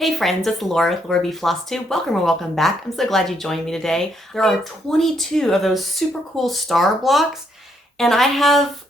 Hey friends, it's Laura with Laura B Floss Tube. Welcome or welcome back. I'm so glad you joined me today. There are 22 of those super cool star blocks, and I have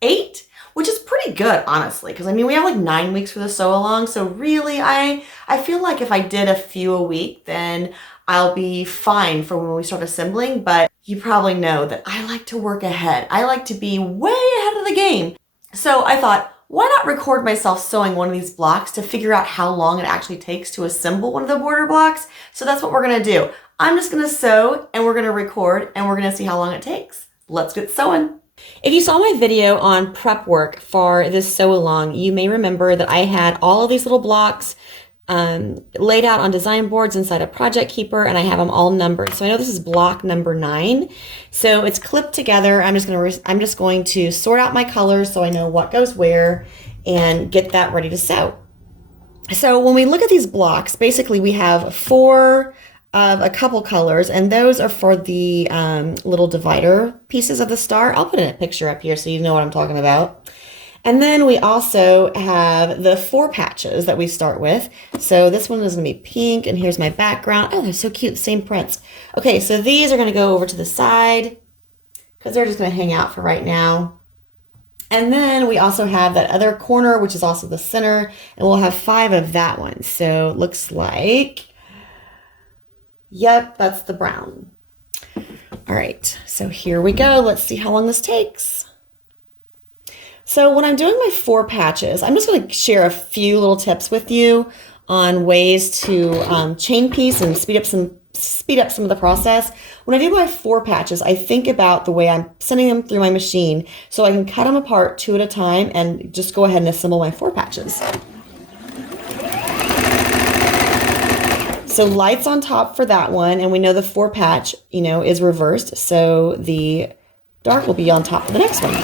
8, which is pretty good, honestly, because I mean we have like 9 weeks for the sew along, so really I feel like if I did a few a week, then I'll be fine for when we start assembling. But you probably know that I like to work ahead. I like to be way ahead of the game. So I thought, why not record myself sewing one of these blocks to figure out how long it actually takes to assemble one of the border blocks? So that's what we're gonna do. I'm just gonna sew and we're gonna record and we're gonna see how long it takes. Let's get sewing. If you saw my video on prep work for this sew along, you may remember that I had all of these little blocks laid out on design boards inside a project keeper, and I have them all numbered. So I know this is block number 9. So it's clipped together. I'm just going to sort out my colors so I know what goes where and get that ready to sew. So when we look at these blocks, basically we have 4 of a couple colors, and those are for the little divider pieces of the star. I'll put in a picture up here so you know what I'm talking about. And then we also have the 4 patches that we start with. So this one is going to be pink, and here's my background. Oh, they're so cute, same prints. Okay, so these are going to go over to the side because they're just going to hang out for right now. And then we also have that other corner, which is also the center, and we'll have 5 of that one. So it looks like, yep, that's the brown. All right, so here we go. Let's see how long this takes. So when I'm doing my 4 patches, I'm just going to share a few little tips with you on ways to chain piece and speed up some of the process. When I do my 4 patches, I think about the way I'm sending them through my machine so I can cut them apart 2 at a time and just go ahead and assemble my 4 patches. So lights on top for that one, and we know the 4 patch, is reversed, so the dark will be on top of the next one.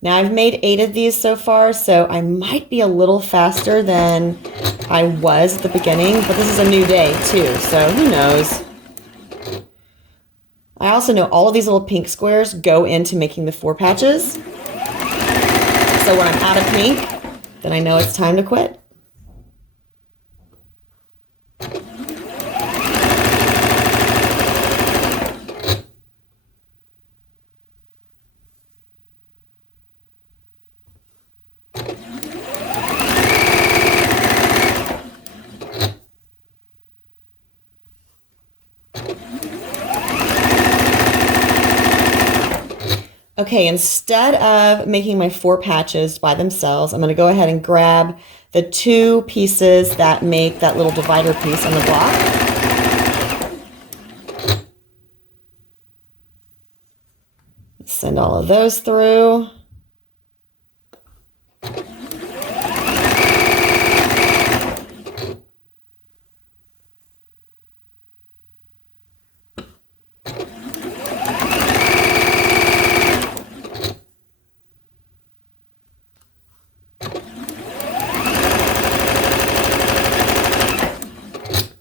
Now I've made 8 of these so far, so I might be a little faster than I was at the beginning, but this is a new day too, so who knows. I also know all of these little pink squares go into making the 4 patches. So when I'm out of pink, then I know it's time to quit. Okay, instead of making my 4 patches by themselves, I'm going to go ahead and grab the 2 pieces that make that little divider piece on the block. Send all of those through.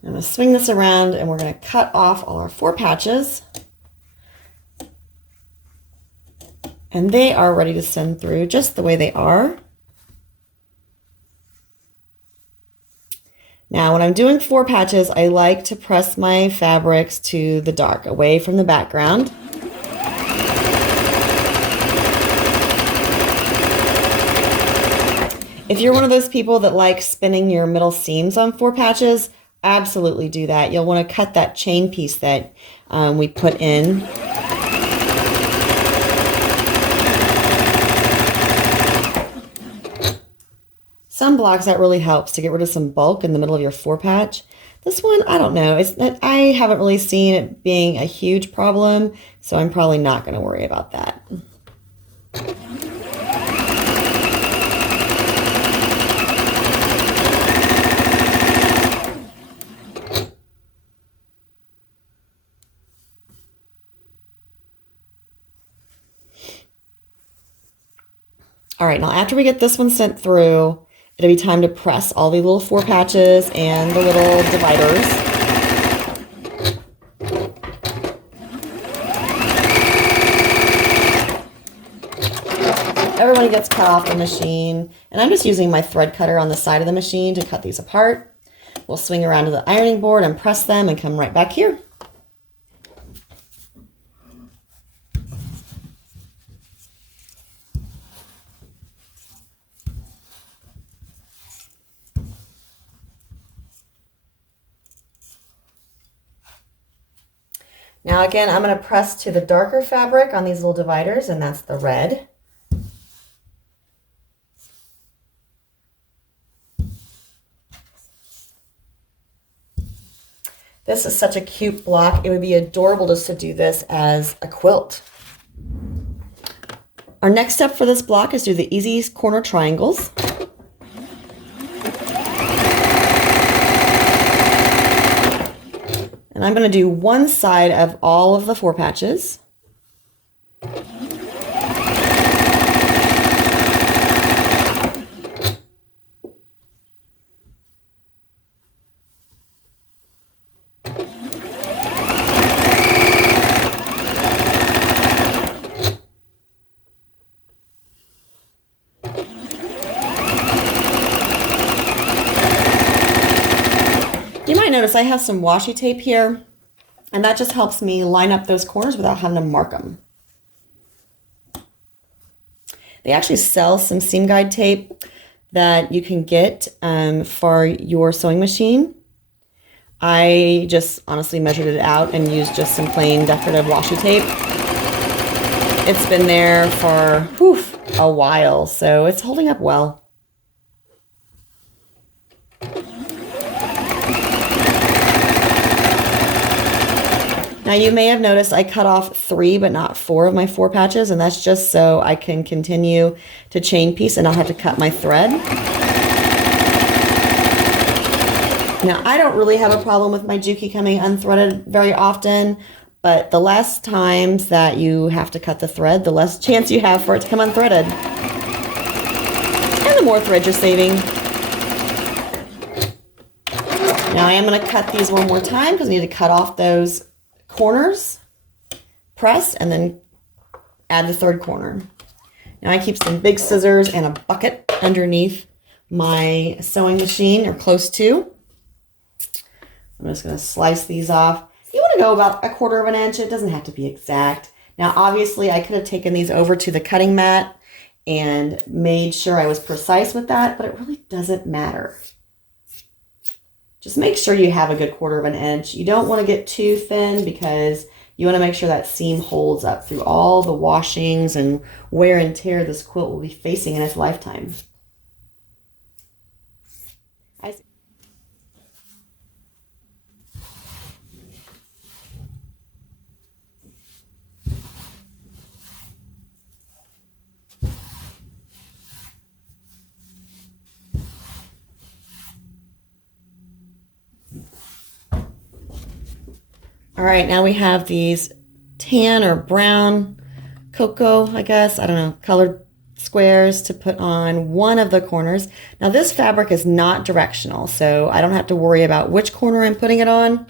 I'm going to swing this around and we're going to cut off all our 4 patches. And they are ready to send through just the way they are. Now, when I'm doing 4 patches, I like to press my fabrics to the dark, away from the background. If you're one of those people that like spinning your middle seams on 4 patches, absolutely do that. You'll want to cut that chain piece that we put in. Some blocks that really helps to get rid of some bulk in the middle of your 4 patch. This one, I don't know. I haven't really seen it being a huge problem, so I'm probably not going to worry about that. All right, now after we get this one sent through, it'll be time to press all the little 4 patches and the little dividers. easily gets cut off the machine. And I'm just using my thread cutter on the side of the machine to cut these apart. We'll swing around to the ironing board and press them and come right back here. Now again, I'm going to press to the darker fabric on these little dividers, and that's the red. This is such a cute block. It would be adorable just to do this as a quilt. Our next step for this block is do the easy corner triangles. And I'm going to do one side of all of the 4 patches. You might notice I have some washi tape here, and that just helps me line up those corners without having to mark them. They actually sell some seam guide tape that you can get for your sewing machine. I just honestly measured it out and used just some plain decorative washi tape. It's been there for a while, so it's holding up well. Now you may have noticed I cut off 3 but not 4 of my 4 patches, and that's just so I can continue to chain piece and not have to cut my thread. Now I don't really have a problem with my Juki coming unthreaded very often, but the less times that you have to cut the thread, the less chance you have for it to come unthreaded. And the more thread you're saving. Now I am going to cut these one more time because I need to cut off those corners, press, and then add the 3rd corner. Now I keep some big scissors and a bucket underneath my sewing machine, or close to. I'm just going to slice these off. You want to go about 1/4 of an inch. It doesn't have to be exact. Now obviously I could have taken these over to the cutting mat and made sure I was precise with that, but it really doesn't matter. Just make sure you have a good 1/4 of an inch. You don't want to get too thin because you want to make sure that seam holds up through all the washings and wear and tear this quilt will be facing in its lifetime. All right, now we have these tan or brown cocoa, I guess, I don't know, colored squares to put on one of the corners. Now this fabric is not directional, so I don't have to worry about which corner I'm putting it on.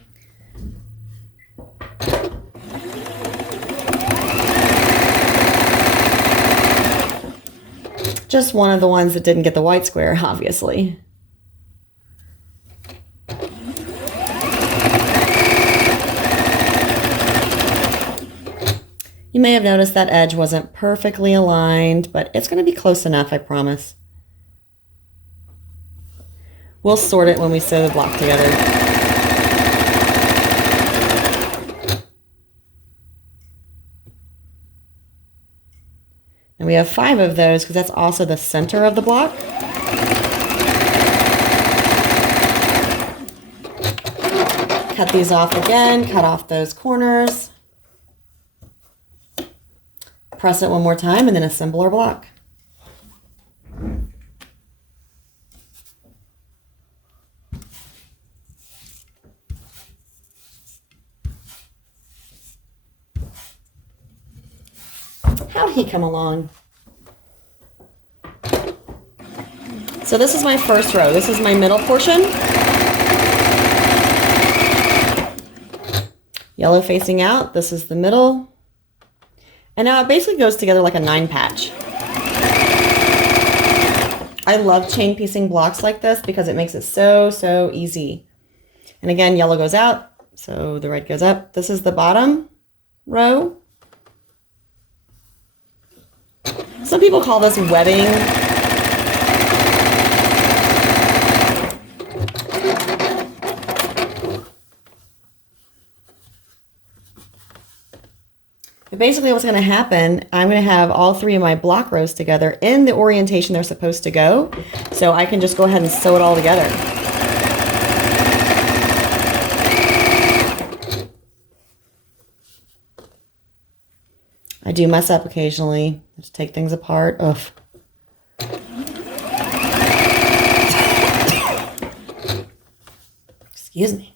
Just one of the ones that didn't get the white square, obviously. You may have noticed that edge wasn't perfectly aligned, but it's going to be close enough, I promise. We'll sort it when we sew the block together. And we have 5 of those because that's also the center of the block. Cut these off again, cut off those corners. Press it one more time and then assemble our block. How'd he come along? So this is my first row. This is my middle portion. Yellow facing out. This is the middle. And now it basically goes together like a 9 patch. I love chain piecing blocks like this because it makes it so easy. And again, yellow goes out, so the red goes up. This is the bottom row. Some people call this webbing. But basically what's going to happen, I'm going to have all three of my block rows together in the orientation they're supposed to go. So I can just go ahead and sew it all together. I do mess up occasionally. Just take things apart. Ugh. Excuse me.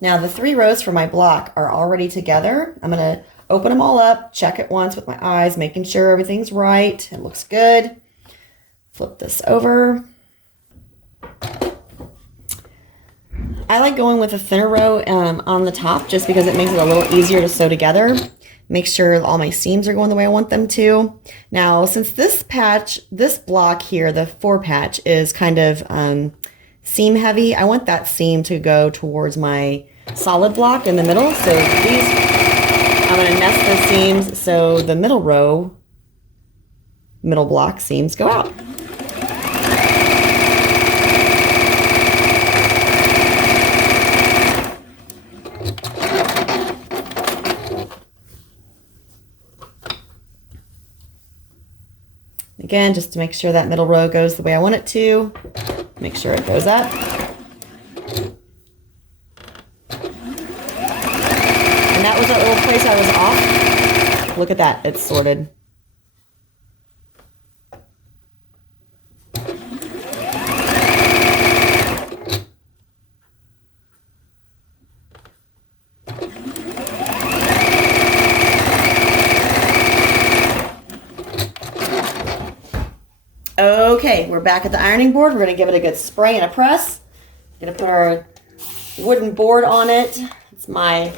Now the 3 rows for my block are already together. I'm going to open them all up, check it once with my eyes, making sure everything's right. It looks good. Flip this over. I like going with a thinner row on the top just because it makes it a little easier to sew together. Make sure all my seams are going the way I want them to. Now, since this block here, the 4 patch, is kind of seam heavy, I want that seam to go towards my solid block in the middle. So these, I'm going to nest the seams so the middle row, middle block seams go out. Again, just to make sure that middle row goes the way I want it to. Make sure it goes up. And that was that little place I was off. Look at that, it's sorted. Okay, we're back at the ironing board. We're going to give it a good spray and a press. Going to put our wooden board on it. It's my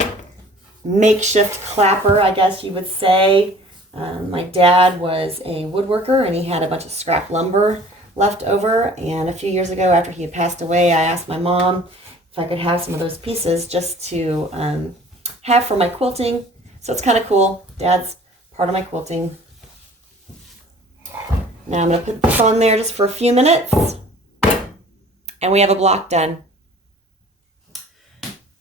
makeshift clapper, I guess you would say. My dad was a woodworker and he had a bunch of scrap lumber left over. And a few years ago, after he had passed away, I asked my mom if I could have some of those pieces just to have for my quilting. So it's kind of cool. Dad's part of my quilting. Now I'm going to put this on there just for a few minutes, and we have a block done.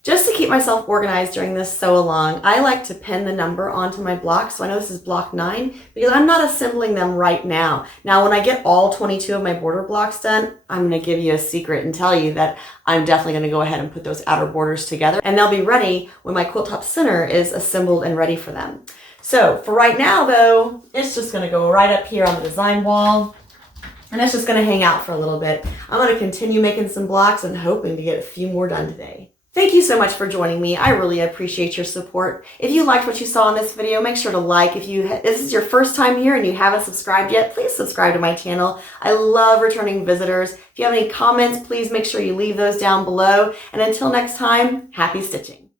Just to keep myself organized during this sew along, I like to pin the number onto my block, so I know this is block 9, because I'm not assembling them right now. Now when I get all 22 of my border blocks done, I'm going to give you a secret and tell you that I'm definitely going to go ahead and put those outer borders together, and they'll be ready when my quilt top center is assembled and ready for them. So for right now though, it's just going to go right up here on the design wall, and it's just going to hang out for a little bit. I'm going to continue making some blocks and hoping to get a few more done today. Thank you so much for joining me. I really appreciate your support. If you liked what you saw in this video, make sure to like. If this is your first time here and you haven't subscribed yet, please subscribe to my channel. I love returning visitors. If you have any comments, please make sure you leave those down below. And until next time, happy stitching.